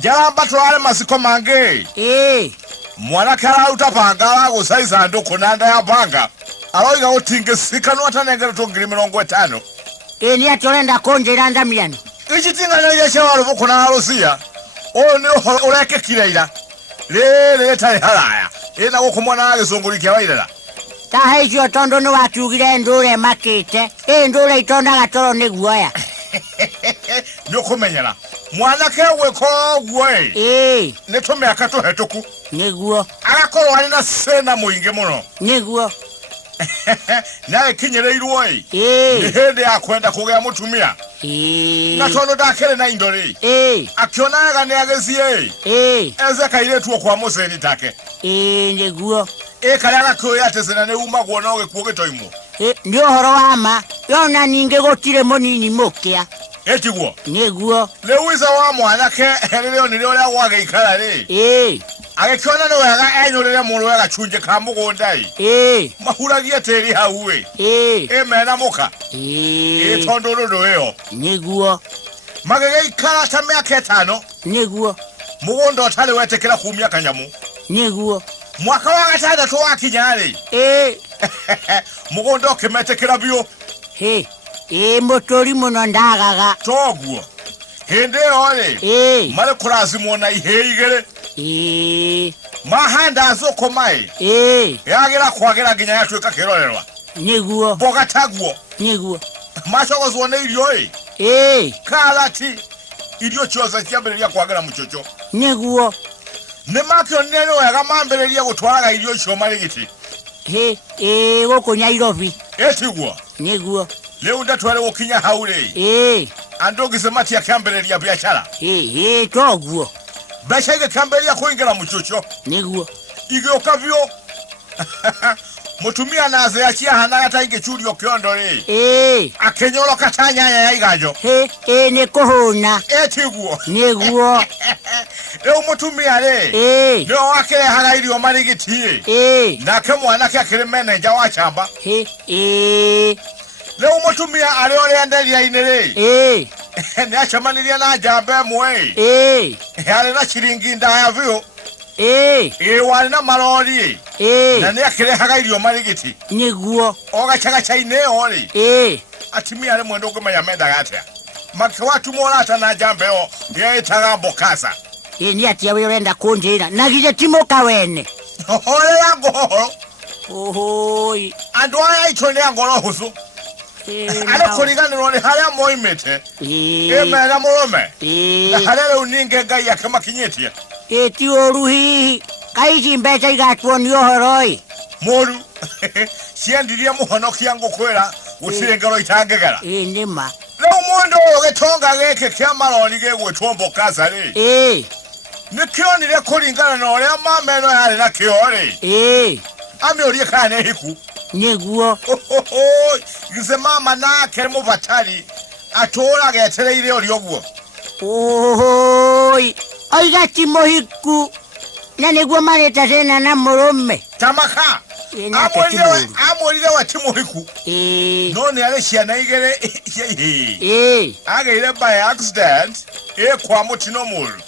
Njaramba twale masiko mange. Mwana kala utapanga gusaiza ndoko nanda ya panga. Aloiga otinge sikano atanengera tongiri 50. Ni atolenda konje randa myano. Ichitinga neye shawalo bukona alusia. One oleke kireira. Le tali halaya. Ena okumwana agezongulikia wairala. Tahejo tondo no watugire ndure makete. Ndure itonda gatoro neguoya. Nyokumenyera. Mwana kewe ko gwe. Netome akato hetoku. Neguo. Akakolo alina sena muinge muno. Neguo. Naye kinyere irwoi. Nihende akwenda kugea mutumia. Natono dakele na indori. Akionaga ne agezie. Eze kairetu kwa Mose nitake. Neguo. Kalaga koyate zena ne uma gwona oge kuogeto imo. Ndio horo ama. Yona ninge gotire monini mokea. Etiguo. Neguo. Lewiza wa mwana ke leo niliola wage ikala le. Agekona no yaga enyorere mu lwega chunje kamugondai. Mahuragie teri hauwe. Mena muka. Tondoro doyo. Neguo. Magege ikala ta myaka 5. Neguo. Mugondo otale wetekera ku myaka nyamu. Neguo. Mwaka wa 6 wakinyale. Mugondo kemetekera bio. Motori muno ndagaga. Toguo. Hende ole. Male kurazi muona iheigere. Mahanda azoko mai. Yagera kwagera ginya yatu kakirorerwa. Neguo. Bogataguo. Neguo. Mashogo zone ilio Kalati. Ilio choza kiambele ya kwagera muchocho. Neguo. Nemakyo neno yaga mambele ya gutwaraga ilio chomale giti. Woko Nairobi. Etiguo. Neguo. Leo ndatwale wokinya haure. Andogize mati ya kambele ya biashara. Toguo. Bashage kambele ya kuingira muchocho. Neguo. Igokavyo. Mutumia naze achia hanagata ingechuri okyondo Akenyolo katanya ya igajo. Nekohona. Etiguo. Neguo. Mutumia Ndio wakele hagairi omarigiti. Nake mwana ke akire manager wa chamba. Leo mutumia aliole andalia inere. Ni achamanilia na jambe mwe. Yale na shilingi ndaya vyo. Wale na malori. Na ni akire hagairi omarigiti. Neguo. Oga chaga chaine oli. Atimia ale mwendo goma ya menda gatia. Make watu morata na jambe itaga bokasa. Ni atia wenda konjera. Nagije timoka wene. Ole yango. Ohoi. Andwa itone angolo husu. Ale kuligana none haya moimete. Mena morome. Halele uninge gaya kama kinyetia. Eti oruhi. Kaiji mbeta igatwoni ohoroi. Moru. Siendiria muhono kiango kwera. Usirengero itangegera. Nima. Leo mondo Gitonga geke kyamaloni gegwe twombo kazale. Nikioni le kulingana nole amameno yale na kiore. Ami olie kane hiku. Neguo. Gize mama na keremo batali. Atola getere ile olioguo. Oiga timohiku. Na neguo mareta tena na morome. Tamaka. Amolile wa timohiku. None ale shiana igere. Ageire by accident. Kwa mutino mulu.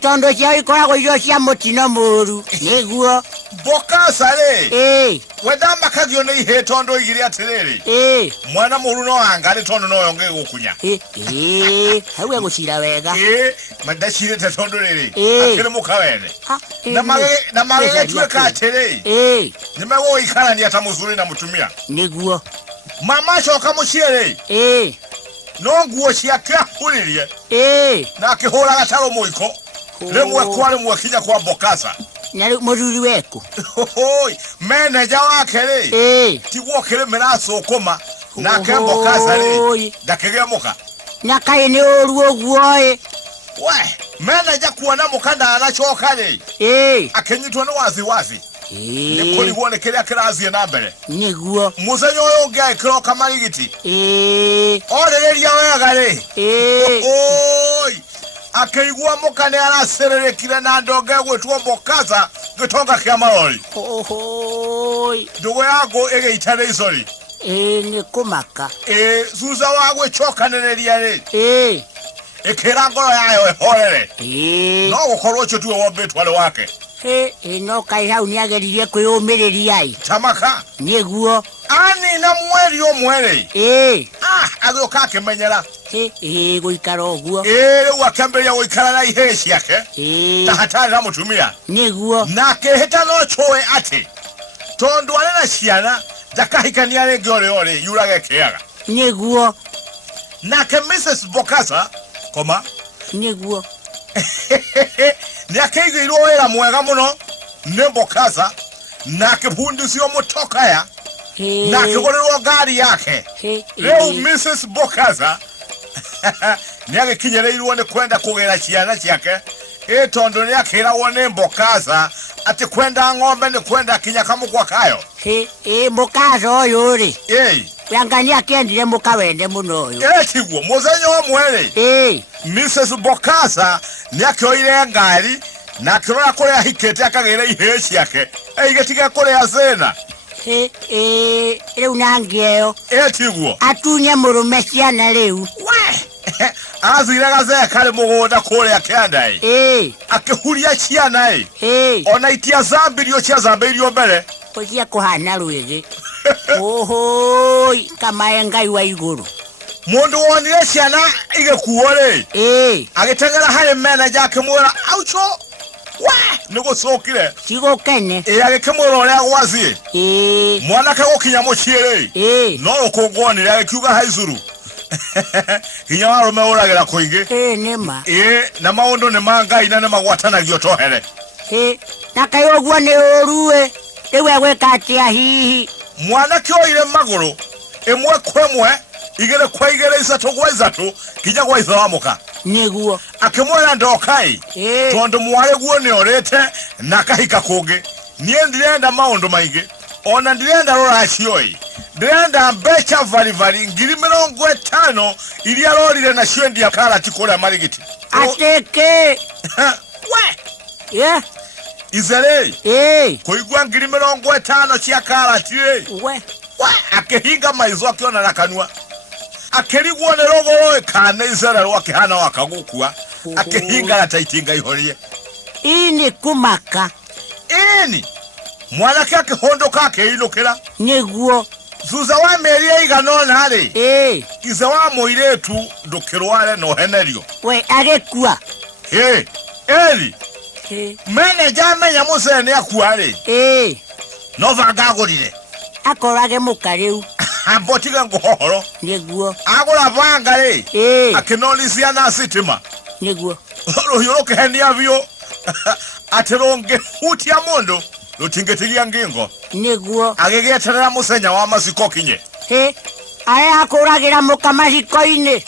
Tondo chia ikora ko yoshia motino muru. Neguo. Bokasa Wedamba kagyo ne ihe tondo igiri atirere. Mwana muru no angale tondo no yonge gukunya. Hawe gushira wega. Madashire te tondo rere. Akire mukawene. Na magege tuwe ka atirere. Nimewo ikala ni atamuzuri na mutumia. Neguo. Mama shoka mushire. No nguo ciake huririe. Na kihora gataro muiko. Lemwe kwale mwakinya kwa bokasa. Nari mururi weko. Manager wake Tiwo kire meraso koma. Na kembo kasa Dakege muka. Nakaye ne oruo guoe. Manager kuona mukanda anachoka Akenyitwa no wazi. Nikoli wone kire akirazie na mbere. Neguo. Musenyo yo ngai kiro kamarigiti. Orereria wega Akeigua mukane arasererekire na ndoge gwetwo bokaza Gitonga Kuhikia Mutumia. Ndugu yago egeitare izori. Ni kumaka. Zuza wagwe chokanereria ekera ngoro yayo ehorere no gukorwo cyo tuwe wobetwale wake no kai hau ni ageririe kwiyumireria ai tamaka niguo ani na mweri omwere agioka kemenyera guikara oguo wakamberia guikara na ihe ciake tahatari na mutumia niguo na keheta no choe ati tondu ale na ciana dakahikania rege ore yurage kiaga niguo na ke Mrs. Bokasa koma niguo na keigirwo wera mwega muno ne Bokasa na kebundisio mutoka ya na kegorerwo ngari yake leo Mrs. Bokasa ni agekinyereirwo ne kwenda kugera ciana ciake tondu ni akiragwo ne Bokasa ati kwenda ng'ombe ni kwenda kinyaka mukwa kayo Bokasa oyo ri yangani akendire mukawende muno oyo kiguo muzenyo omwere Mrs. Bokasa ni akioire ngari na kirora kure ahikete akagera ihe ciake eigetiga kure azena rĩu nangĩeo tiguo atunye mũrũme ciana rĩu aziraga ze kare mugunda kure akendai akihuria ciana ona itia zambirio cia zambirio mbere kugia kuhana rwĩgĩ ohoi kama ngai wa igũrũ mundu wonire ciana igekuo ri agitengera hari manager akimwira aucho nigusokire tigokene agikimwira uria gwazie mwanake gukinya muciiri no ukungwonire agikiuga haizuru hinya warume uragira kuingi nima na maundu ni mangai na magwatanagio tohere na kayo gwa ni urue ewe gweka atia hihi mwanake oire maguru emwe kwemwe igere kwa igere isatu kwa izatu kija kwa izawamuka niguo akimwira ndokai tondu mware guo ni orete na kahika kuge nie ndirenda maundu maingi ona ndirenda rora cioi ndirenda mbecha vari ngiri 50 iria rorire na ciendi ya karati kule marigiti ateke we izere kuigwa ngiri 50 cia karati we akehinga maizo akiona na kanua akerigwo ne rogoro kana izere rwake hana wakagukua akehinga na taitinga ihorie ini kumaka mwanake akihondoka akeilukira niguo zuza wa meria iganona ri ize wa muiretu ndukirware no henerio we agekua eri manager menya musene akua ri no vangagurire akorage mukariu ambotiga ngohoro niguo agura vanga ri akinolisia na sitima niguo ruhiuruke henia vio atironge hutia mundu rutingetigia ngingo niguo agigeterera musenya wa masiko kinye aya akuragira mukamasiko-ini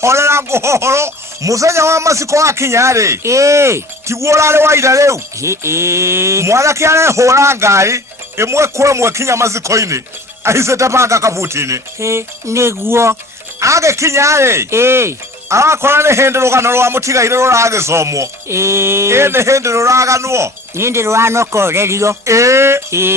horera ngohoro musenya wa masiko akinya ri tiguorare wa ira riu mwanake arehura ngari imwe kwemwe kinya masiko-ini ahisete panga kabutini niguo agikinya ri akora ni hindi rugano rwa mutigaire ruragisomwo ni hindi ruraganwo hindi ruranokorerio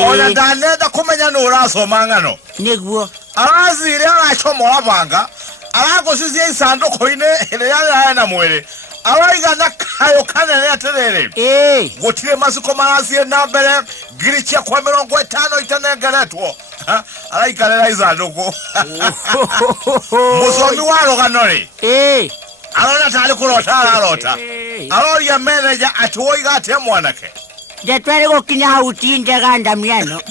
ona ndanenda kumenya ni urasoma ngano niguo arazire aracomora banga aragucicie isanduku-ini rĩrĩa na mwĩrĩ araiga na kayo kanene atiriri gutire masiko maracie na mbere ngiri cia kwa 50 itanengeretwo araikarĩra isanduku musomi wa rugano ri arona tari kurota ararota aroria manager atuoiga ate mwanake ndetwere gukinya hau tindega ndamiano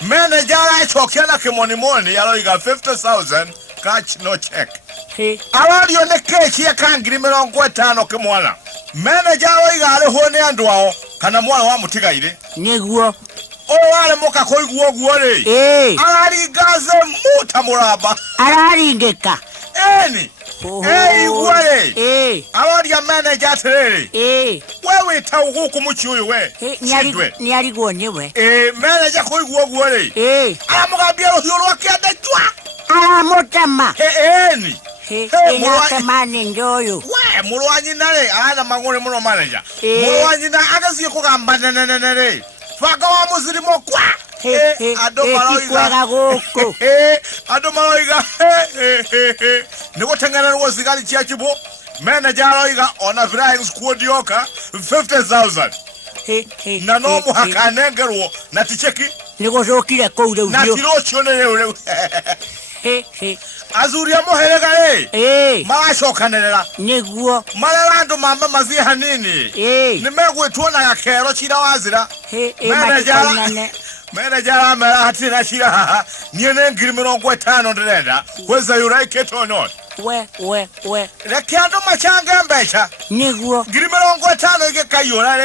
manager aracokia na kimonimoni aroiga 50,000 catch no check arorio ne keki ya kangiri 50 kimwana manager aroiga ariho ni andu ao kana mwana wa mutigaire niguo wale moka koiguo guo ri araringaze muta muraba araringika igware aroria manager atiriri wewe tau guku muchi uyu we ni arigwo niwe manager koiguo guo ri aramugambia ruhiu rwake ndetwa aramutema muruanyina njoyo we muruanyina ri ana magore muno manager muruanyina agacie kugamba nenene ri fanga wa muzirimo kwa ando maroiga niguteng'ererwo zigari cia kibo Manager oiga ona flying squad yoka 50,000. Na no muhakanengerwo na ticheki nigocokire kou reu na tirocio ne reu azuria muherega magacokanirira niguo marera andu mamba mathie hanini ni megwitwo na gakero cira wazira manager mera hatina cira haha nie ne 50,000 ndirenda kweza you like it or not we reke andu machange mbeca niguo 50,000 igikayura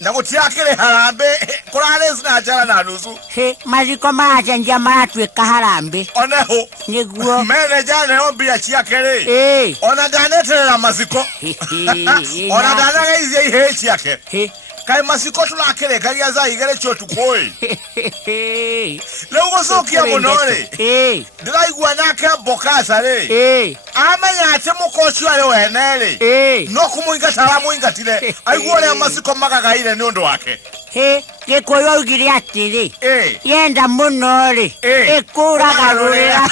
na gutiakire harambe kurare zina njara na nusu maziko macenjia maratwika harambe oneho niguo manager ne ombia ciake ona ndaneterera maziko ona ndanageithia ihe ciake kai masiko tunakerekagia za igere cyo tukoi leo gosokia monore ndiraigua nake bokasa amenya ate mukoci ari wene no kumuinga salamu ingatire aigua le masiko magagaire ni undu wake gikoyo ugire atiri yenda muno ikuragarurira